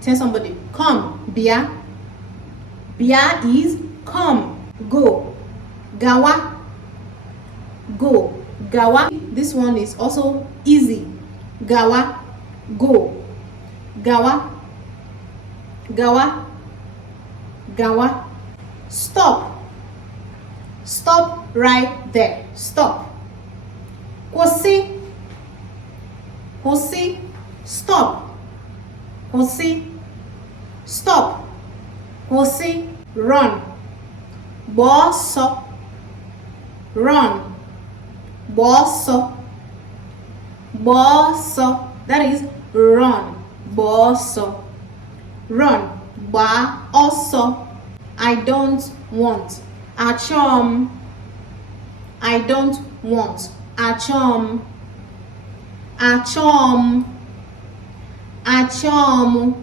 Tell somebody, come, bia. Bia is come. Go, gawa. Go, gawa. This one is also easy. Gawa, go. Gawa, gawa, gawa. Stop. Stop right there. Stop. Kwụsị. Kwụsị. Stop. Kwụsị. Stop. Kwụsị. Run. Gbaa ọsọ. Run. Gbaa ọsọ. Gbaa ọsọ. That is run. Gbaa ọsọ. Run. Gbaa ọsọ. I don't want. Achọm. I don't want. Achọm. Achọm. Achọm.